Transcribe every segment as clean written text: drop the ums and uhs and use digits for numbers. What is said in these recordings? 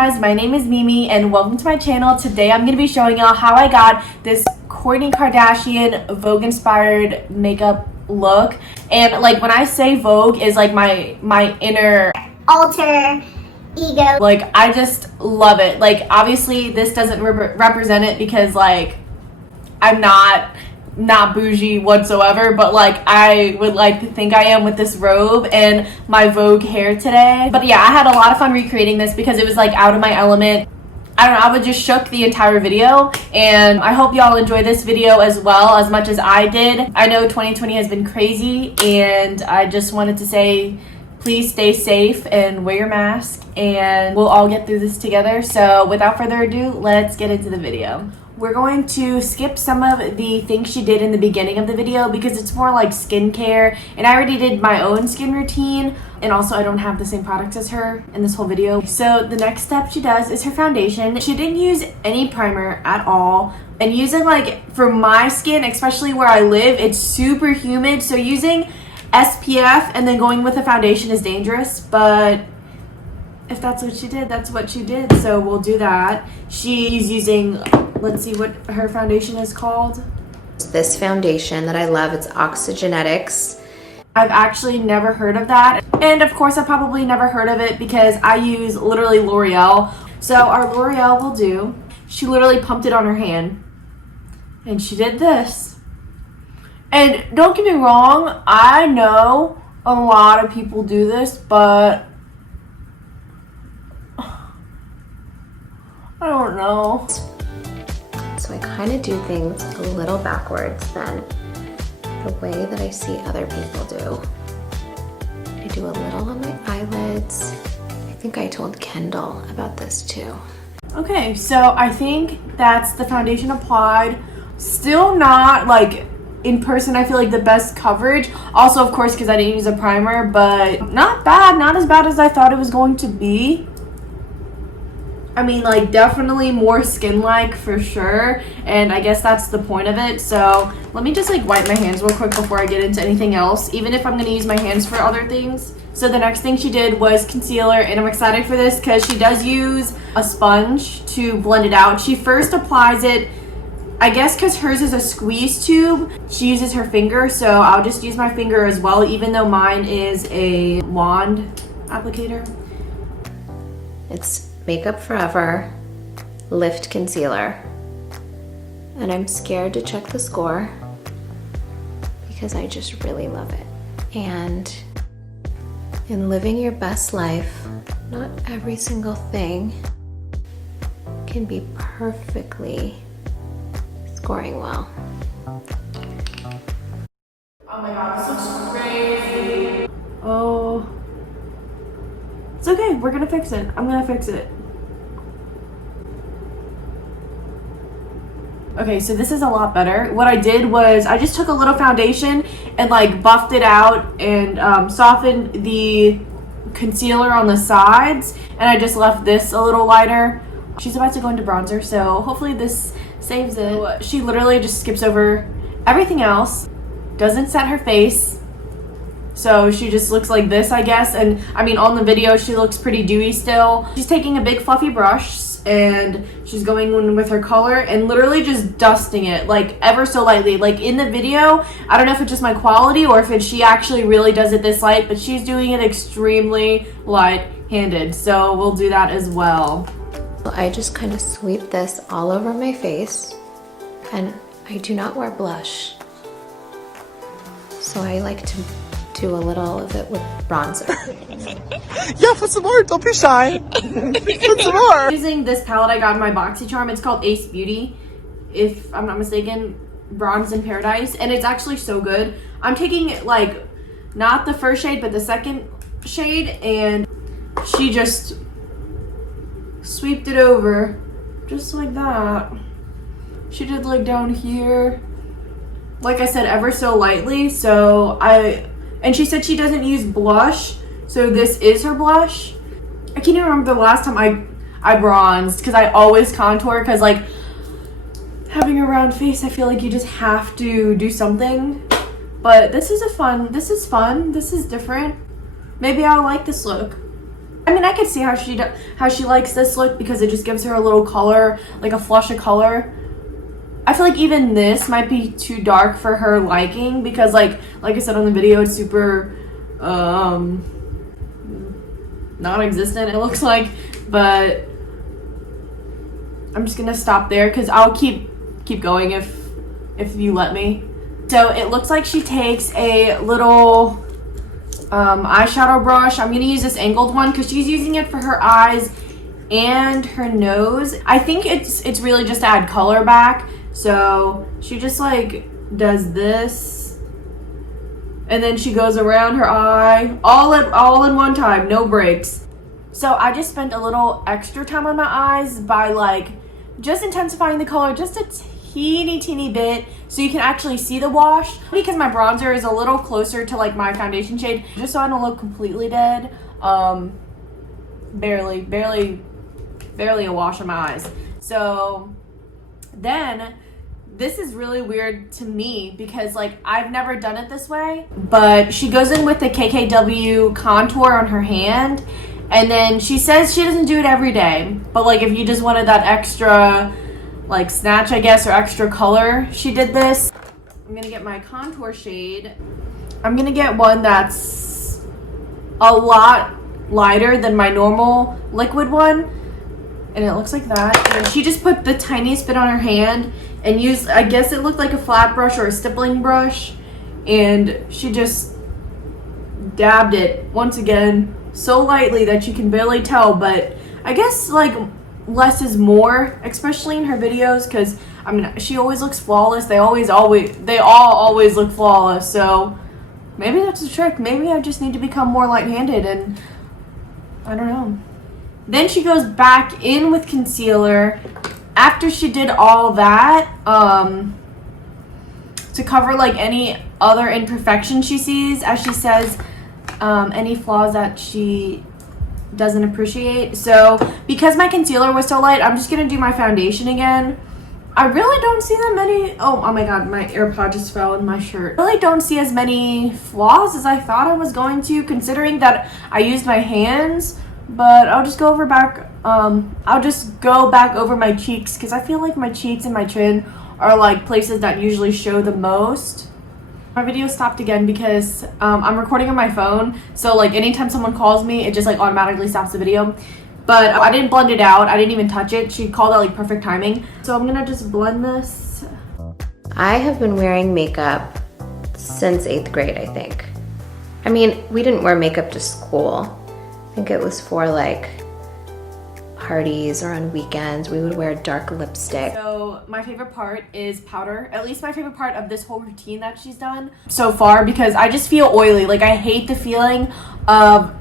guys, my name is Mimi and welcome to my channel. Today I'm going to be showing y'all how I got this Kourtney Kardashian Vogue inspired makeup look. And like when I say Vogue is like my inner alter ego. Like I just love it. Like obviously this doesn't represent it because like I'm not bougie whatsoever, but like I would like to think I am with this robe and my Vogue hair today. But yeah, I had a lot of fun recreating this because it was like out of my element. I don't know, I would just shook the entire video, and I hope y'all enjoy this video as well as much as I did. I know 2020 has been crazy, and I just wanted to say please stay safe and wear your mask, and we'll all get through this together. So without further ado, let's get into the video. We're going to skip some of the things she did in the beginning of the video because it's more like skincare, and I already did my own skin routine, and also I don't have the same products as her in this whole video. So the next step she does is her foundation. She didn't use any primer at all, and using like for my skin, especially where I live, it's super humid, so using SPF and then going with a foundation is dangerous, but if that's what she did, that's what she did, so we'll do that. She's using, let's see what her foundation is called. This foundation that I love, it's Oxygenetics. I've actually never heard of that, and of course I probably never heard of it because I use literally L'Oreal. So our L'Oreal will do. She literally pumped it on her hand, and she did this. And don't get me wrong, I know a lot of people do this, but I don't know. So I kind of do things a little backwards than the way that I see other people do. I do a little on my eyelids. I think I told Kendall about this too. Okay, so I think that's the foundation applied. Still not like in person, I feel like the best coverage. Also, of course, because I didn't use a primer, but not bad. Not as bad as I thought it was going to be. I mean, like, definitely more skin-like for sure, and I guess that's the point of it. So let me just like wipe my hands real quick before I get into anything else, even if I'm going to use my hands for other things. So the next thing she did was concealer, and I'm excited for this because she does use a sponge to blend it out. She first applies it, I guess because hers is a squeeze tube, she uses her finger, so I'll just use my finger as well, even though mine is a wand applicator. It's Makeup Forever Lift Concealer. And I'm scared to check the score because I just really love it. And in living your best life, not every single thing can be perfectly scoring well. Oh my god, this looks crazy. Oh. It's okay, we're gonna fix it. I'm gonna fix it. Okay, so this is a lot better. What I did was I just took a little foundation and like buffed it out and softened the concealer on the sides, and I just left this a little lighter. She's about to go into bronzer, so hopefully this saves it. She literally just skips over everything else, doesn't set her face, so she just looks like this, I guess. And I mean, on the video she looks pretty dewy still. She's taking a big fluffy brush and she's going in with her color and literally just dusting it like ever so lightly. Like in the video, I don't know if it's just my quality or if she actually really does it this light, but she's doing it extremely light-handed, so we'll do that as well. I just kind of sweep this all over my face, and I do not wear blush, so I like to do a little of it with bronzer. Yeah, put some more, don't be shy. Put some more. Using this palette I got in my BoxyCharm, it's called Ace Beauty, if I'm not mistaken, Bronze in Paradise, and it's actually so good. I'm taking like not the first shade but the second shade, and she just sweeped it over just like that. She did like down here, like I said, ever so lightly. So and she said she doesn't use blush, so this is her blush. I can't even remember the last time I bronzed because I always contour, because like having a round face, I feel like you just have to do something. But this is fun, this is different. Maybe I'll like this look. I mean, I could see how she likes this look because it just gives her a little color, like a flush of color. I feel like even this might be too dark for her liking because like I said on the video, it's super non-existent, it looks like. But I'm just gonna stop there because I'll keep going if you let me. So it looks like she takes a little eyeshadow brush. I'm gonna use this angled one because she's using it for her eyes and her nose. I think it's really just to add color back. So she just like does this, and then she goes around her eye all in one time, no breaks. So I just spent a little extra time on my eyes by like just intensifying the color just a teeny bit so you can actually see the wash, because my bronzer is a little closer to like my foundation shade, just so I don't look completely dead. Barely a wash on my eyes. So then this is really weird to me because like I've never done it this way, but she goes in with the KKW contour on her hand, and then she says she doesn't do it every day, but like if you just wanted that extra like snatch, I guess, or extra color, she did this. I'm gonna get my contour shade. I'm gonna get one that's a lot lighter than my normal liquid one, and it looks like that. And she just put the tiniest bit on her hand and used, I guess it looked like a flat brush or a stippling brush, and she just dabbed it once again so lightly that you can barely tell. But I guess like less is more, especially in her videos, because I mean she always looks flawless. They all always look flawless. So maybe that's the trick. Maybe I just need to become more light-handed, and I don't know. Then she goes back in with concealer after she did all that to cover like any other imperfection she sees, as she says, any flaws that she doesn't appreciate. So because my concealer was so light, I'm just gonna do my foundation again. I really don't see that many. Oh my god, my AirPod just fell in my shirt. I really don't see as many flaws as I thought I was going to, considering that I used my hands. But I'll just go back over my cheeks, because I feel like my cheeks and my chin are like places that usually show the most. My video stopped again because I'm recording on my phone, so like anytime someone calls me, it just like automatically stops the video. But I didn't blend it out. I didn't even touch it. She called that like perfect timing. So I'm gonna just blend this. I have been wearing makeup since 8th grade, I think. I mean, we didn't wear makeup to school. I think it was for like parties or on weekends. We would wear dark lipstick. So my favorite part is powder. At least my favorite part of this whole routine that she's done so far, because I just feel oily. Like I hate the feeling of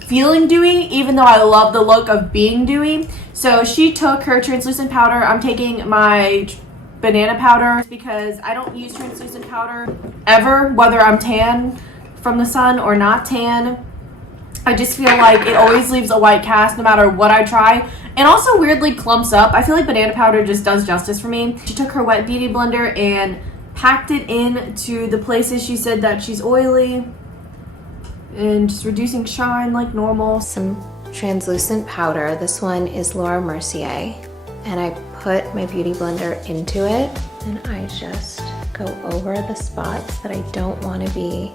feeling dewy, even though I love the look of being dewy. So she took her translucent powder. I'm taking my banana powder because I don't use translucent powder ever, whether I'm tan from the sun or not tan. I just feel like it always leaves a white cast no matter what I try, and also weirdly clumps up. I feel like banana powder just does justice for me. She took her wet beauty blender and packed it into the places she said that she's oily, and just reducing shine like normal. Some translucent powder. This one is Laura Mercier, and I put my beauty blender into it, and I just go over the spots that I don't want to be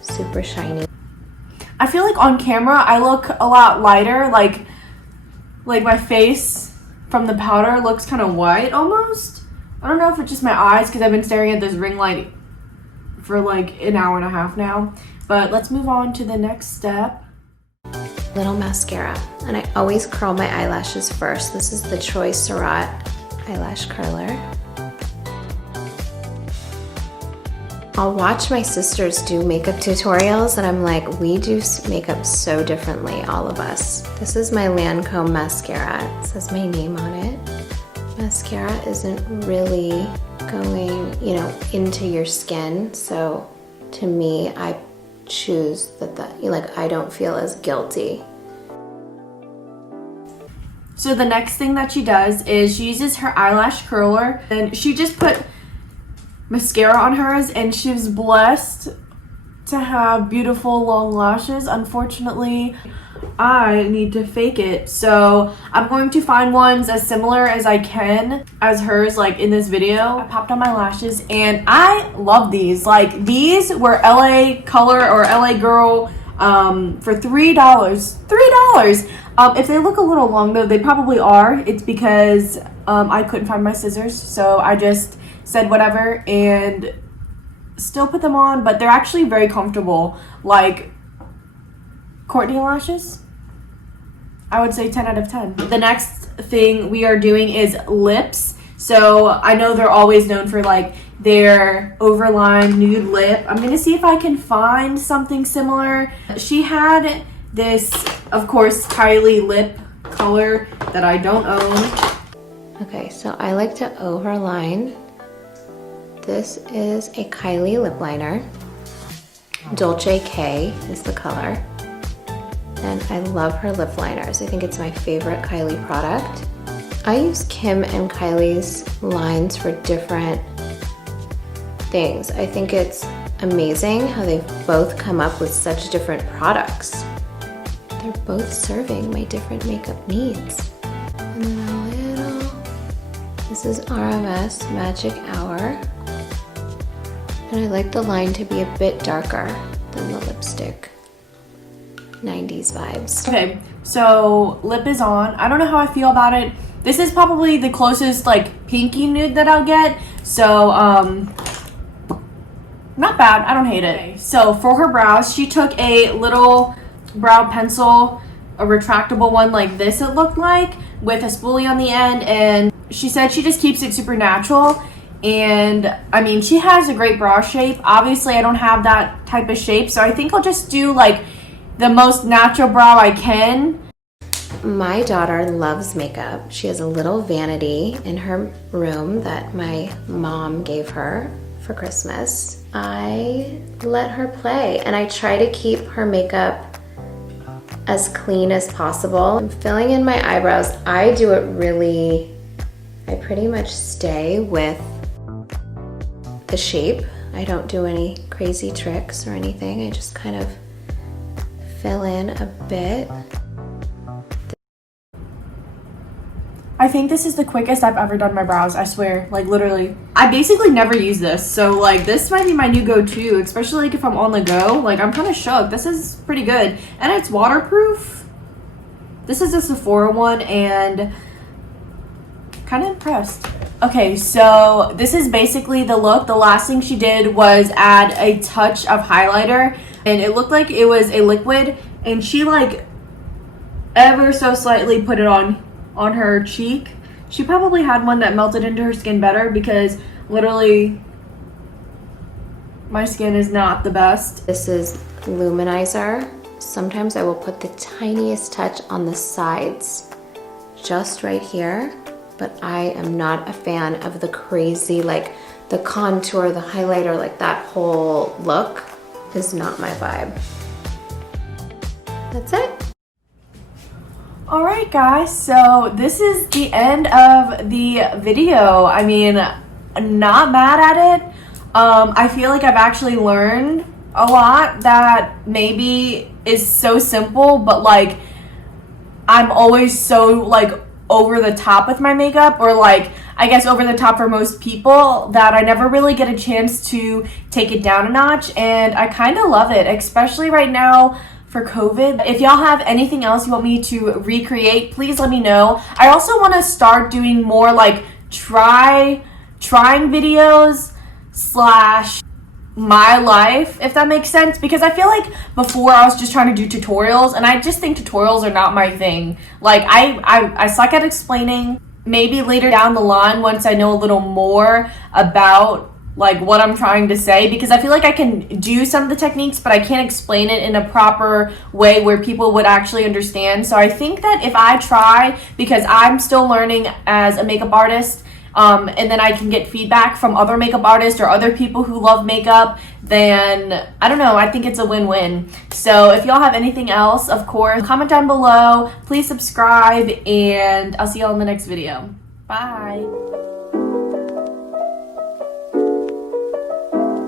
super shiny. I feel like on camera I look a lot lighter, like my face from the powder looks kind of white almost. I don't know if it's just my eyes, because I've been staring at this ring light for like an hour and a half now. But let's move on to the next step. Little mascara, and I always curl my eyelashes first. This is the Troy Surratt eyelash curler. I'll watch my sisters do makeup tutorials, and I'm like, we do makeup so differently, all of us. This is my Lancome mascara. It says my name on it. Mascara isn't really going, into your skin, so to me, I choose that I don't feel as guilty. So the next thing that she does is she uses her eyelash curler, and she just put mascara on hers, and she was blessed to have beautiful long lashes. Unfortunately, I need to fake it. So I'm going to find ones as similar as I can as hers, like in this video. I popped on my lashes and I love these. Like these were LA Color or LA Girl for $3. $3. If they look a little long though, they probably are. It's because I couldn't find my scissors, so I just said whatever and still put them on, but they're actually very comfortable. Like Kourtney lashes, I would say 10 out of 10. The next thing we are doing is lips. So I know they're always known for like their overlined nude lip. I'm gonna see if I can find something similar. She had this, of course, Kylie lip color that I don't own. Okay, so I like to overline. This is a Kylie lip liner. Dolce K is the color. And I love her lip liners. I think it's my favorite Kylie product. I use Kim and Kylie's lines for different things. I think it's amazing how they've both come up with such different products. They're both serving my different makeup needs. And then a little, this is RMS Magic Hour. And I like the line to be a bit darker than the lipstick. 90s vibes. Okay, so lip is on. I don't know how I feel about it. This is probably the closest like pinky nude that I'll get. So, not bad. I don't hate it. Okay, so for her brows, she took a little brow pencil, a retractable one like this it looked like, with a spoolie on the end, and she said she just keeps it super natural. And I mean, she has a great brow shape. Obviously, I don't have that type of shape, so I think I'll just do like the most natural brow I can. My daughter loves makeup. She has a little vanity in her room that my mom gave her for Christmas. I let her play and I try to keep her makeup as clean as possible. I'm filling in my eyebrows. I do it really, I pretty much stay with the shape. I don't do any crazy tricks or anything. I just kind of fill in a bit. I think this is the quickest I've ever done my brows, I swear, like literally. I basically never use this, so like this might be my new go-to, especially like if I'm on the go. Like I'm kind of shook. This is pretty good. And it's waterproof. This is a Sephora one and kind of impressed. Okay, so this is basically the look. The last thing she did was add a touch of highlighter, and it looked like it was a liquid, and she like ever so slightly put it on her cheek. She probably had one that melted into her skin better because literally my skin is not the best. This is luminizer. Sometimes I will put the tiniest touch on the sides, just right here, but I am not a fan of the crazy, like the contour, the highlighter, like that whole look is not my vibe. That's it. All right, guys, so this is the end of the video. I mean, not mad at it. I feel like I've actually learned a lot that maybe is so simple, but like I'm always so like over the top with my makeup, or like I guess over the top for most people, that I never really get a chance to take it down a notch, and I kind of love it, especially right now for COVID. If y'all have anything else you want me to recreate, please let me know. I also want to start doing more like trying videos slash my life, if that makes sense, because I feel like before I was just trying to do tutorials, and I just think tutorials are not my thing. Like I suck at explaining. Maybe later down the line, once I know a little more about like what I'm trying to say, because I feel like I can do some of the techniques, but I can't explain it in a proper way where people would actually understand. So I think that if I try, because I'm still learning as a makeup artist, and then I can get feedback from other makeup artists or other people who love makeup, then I don't know, I think it's a win-win. So if y'all have anything else, of course, comment down below, please subscribe, and I'll see y'all in the next video. Bye.